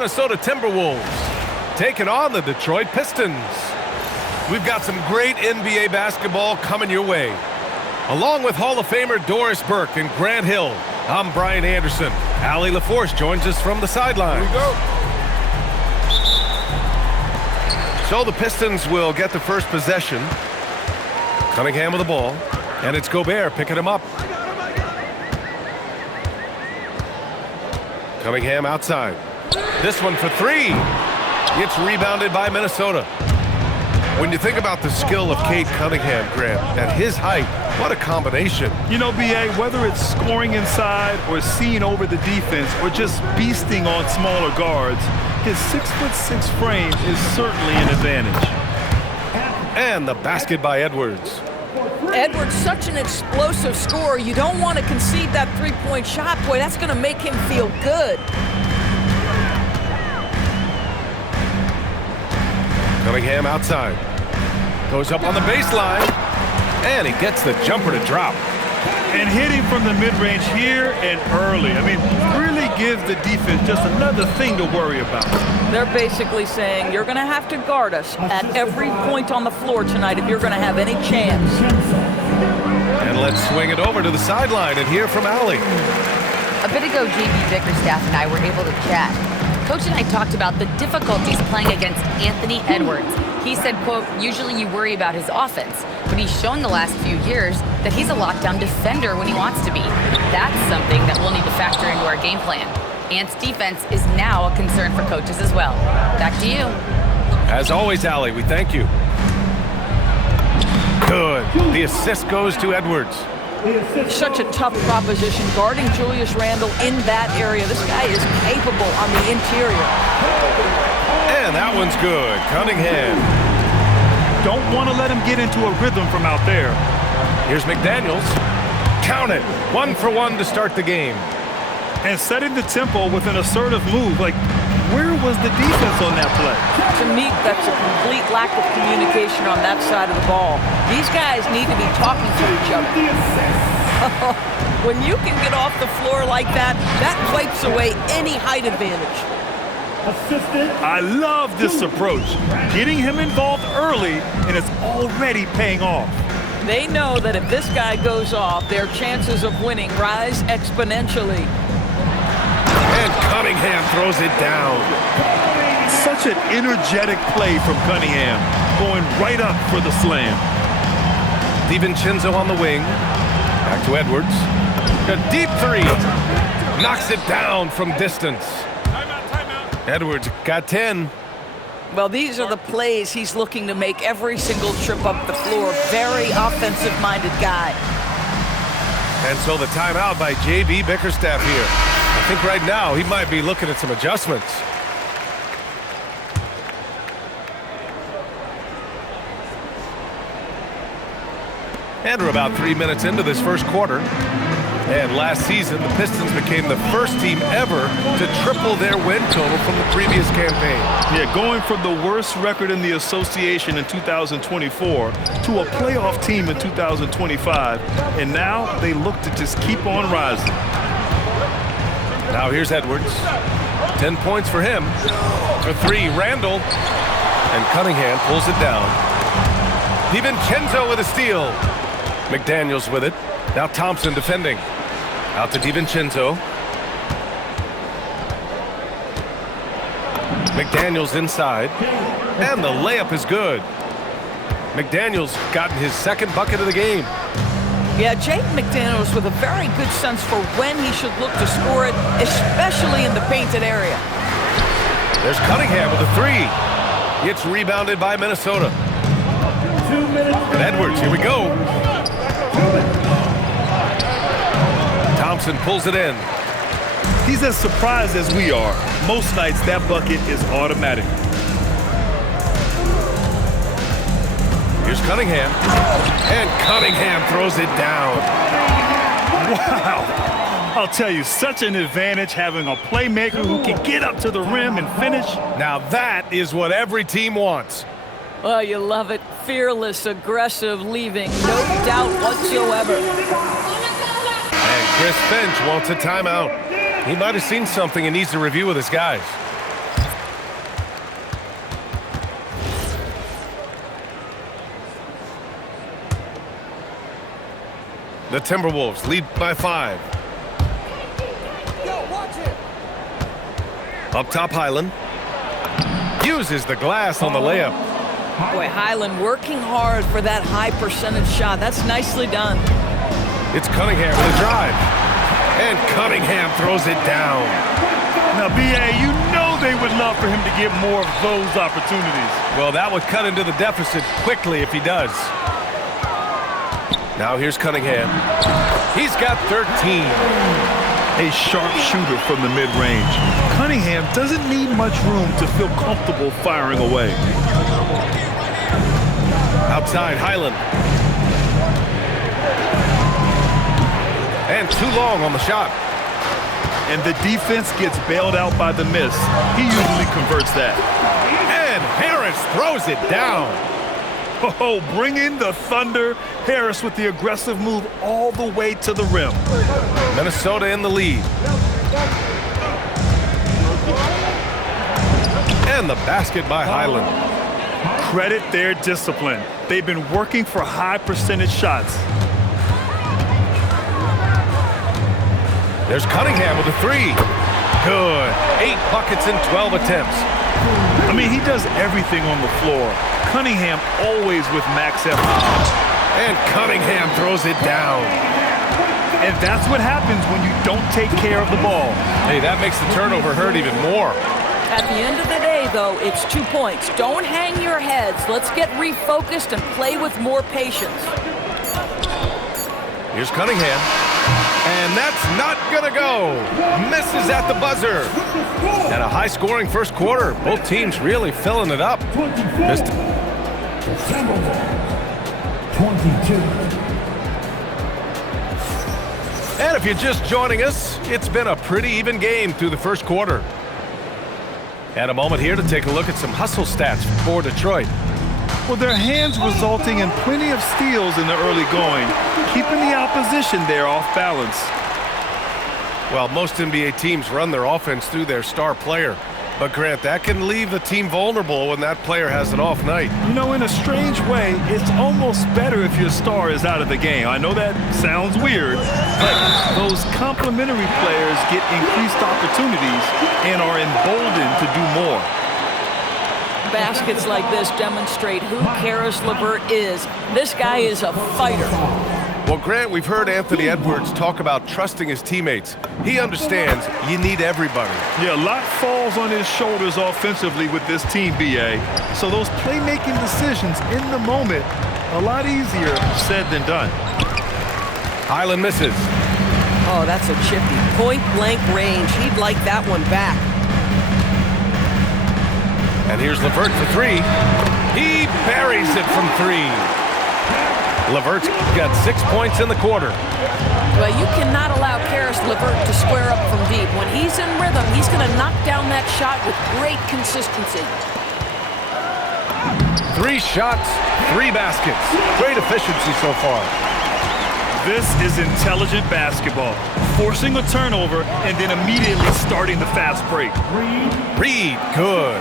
Minnesota Timberwolves taking on the Detroit Pistons. We've got some great NBA basketball coming your way. Along with Hall of Famer Doris Burke and Grant Hill, I'm Brian Anderson. Allie LaForce joins us from the sideline. Here we go. So the Pistons will get the first possession. Cunningham with the ball, and it's Gobert picking him up. Cunningham outside. This one for three. It's rebounded by Minnesota. When you think about the skill of Cade Cunningham, Grant, at his height, what a combination. You know, B.A., whether it's scoring inside or seeing over the defense or just beasting on smaller guards, his 6'6" frame is certainly an advantage. And the basket by Edwards. Edwards, such an explosive scorer. You don't want to concede that three-point shot. Boy, that's going to make him feel good. Cunningham outside. Goes up on the baseline. And he gets the jumper to drop. And hitting from the mid-range here and early. I mean, really give the defense just another thing to worry about. They're basically saying you're going to have to guard us at every point on the floor tonight if you're going to have any chance. And let's swing it over to the sideline and hear from Allie. A bit ago, JB Bickerstaff and I were able to chat. Coach and I talked about the difficulties playing against Anthony Edwards. He said, quote, usually you worry about his offense, but he's shown the last few years that he's a lockdown defender when he wants to be. That's something that we'll need to factor into our game plan. Ant's defense is now a concern for coaches as well. Back to you. As always, Allie, we thank you. Good. The assist goes to Edwards. Such a tough proposition guarding Julius Randle in that area. This guy is capable on the interior. And that one's good. Cunningham. Don't want to let him get into a rhythm from out there. Here's McDaniels. Count it. 1 for 1 to start the game. And setting the tempo with an assertive move. Like, where was the defense on that play? To me, that's a complete lack of communication on that side of the ball. These guys need to be talking to each other. When you can get off the floor like that, that wipes away any height advantage. I love this approach. Getting him involved early, and it's already paying off. They know that if this guy goes off, their chances of winning rise exponentially. And Cunningham throws it down. Such an energetic play from Cunningham, going right up for the slam. DiVincenzo on the wing. Back to Edwards. A deep three. Knocks it down from distance. Edwards got 10. Well, these are the plays he's looking to make every single trip up the floor. Very offensive-minded guy. And so the timeout by JB Bickerstaff here. I think right now he might be looking at some adjustments. And we're about 3 minutes into this first quarter. And last season, the Pistons became the first team ever to triple their win total from the previous campaign. Yeah, going from the worst record in the association in 2024 to a playoff team in 2025. And now they look to just keep on rising. Now here's Edwards. 10 points for him. For three, Randle. And Cunningham pulls it down. DiVincenzo with a steal. McDaniels with it. Now Thompson defending. Out to DiVincenzo. McDaniels inside. And the layup is good. McDaniels gotten his second bucket of the game. Yeah, Jake McDaniels with a very good sense for when he should look to score it, especially in the painted area. There's Cunningham with a three. It's rebounded by Minnesota. And Edwards, here we go. Thompson pulls it in. He's as surprised as we are. Most nights that bucket is automatic. Here's Cunningham. And Cunningham throws it down. Wow. I'll tell you, such an advantage having a playmaker who can get up to the rim and finish. Now that is what every team wants. Oh, you love it. Fearless, aggressive, leaving no doubt whatsoever. And Chris Finch wants a timeout. He might have seen something and needs to review with his guys. The Timberwolves lead by 5. Up top, Highland. Uses the glass on the layup. Boy, Highland working hard for that high percentage shot. That's nicely done. It's Cunningham with a drive. And Cunningham throws it down. Now, B.A., you know they would love for him to get more of those opportunities. Well, that would cut into the deficit quickly if he does. Now here's Cunningham. He's got 13. A sharp shooter from the mid-range. Cunningham doesn't need much room to feel comfortable firing away. Outside, Highland. And too long on the shot. And the defense gets bailed out by the miss. He usually converts that. And Harris throws it down. Oh, bring in the thunder. Harris with the aggressive move all the way to the rim. Minnesota in the lead. And the basket by Highland. Credit their discipline. They've been working for high percentage shots. There's Cunningham with a 3. Good. 8 buckets in 12 attempts. I mean, he does everything on the floor. Cunningham always with max effort. And Cunningham throws it down. And that's what happens when you don't take care of the ball. Hey, that makes the turnover hurt even more. At the end of the day, though, it's 2 points. Don't hang your heads. Let's get refocused and play with more patience. Here's Cunningham. And that's not gonna go. Misses at the buzzer. And a high-scoring first quarter. Both teams really filling it up. Pistons. 22. And if you're just joining us, it's been a pretty even game through the first quarter. And a moment here to take a look at some hustle stats for Detroit. Well, their hands resulting in plenty of steals in the early going, keeping the opposition there off balance. Well, most NBA teams run their offense through their star player. But, Grant, that can leave the team vulnerable when that player has an off night. You know, in a strange way, it's almost better if your star is out of the game. I know that sounds weird, but those complementary players get increased opportunities and are emboldened to do more. Baskets like this demonstrate who Karis LeVert is. This guy is a fighter. Well, Grant, we've heard Anthony Edwards talk about trusting his teammates. He understands you need everybody. Yeah, a lot falls on his shoulders offensively with this team, B.A. So those playmaking decisions in the moment, a lot easier said than done. Highland misses. Oh, that's a chippy. Point-blank range. He'd like that one back. And here's LeVert for 3. He buries it from 3. LeVert's got 6 points in the quarter. Well, you cannot allow Karis LeVert to square up from deep. When he's in rhythm, he's going to knock down that shot with great consistency. 3 shots, 3 baskets. Great efficiency so far. This is intelligent basketball. Forcing a turnover and then immediately starting the fast break. Reed, good.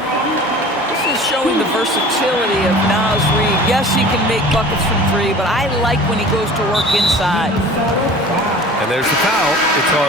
This is showing the versatility of Naz Reid. Yes, he can make buckets from 3, but I like when he goes to work inside. And there's the foul. It's on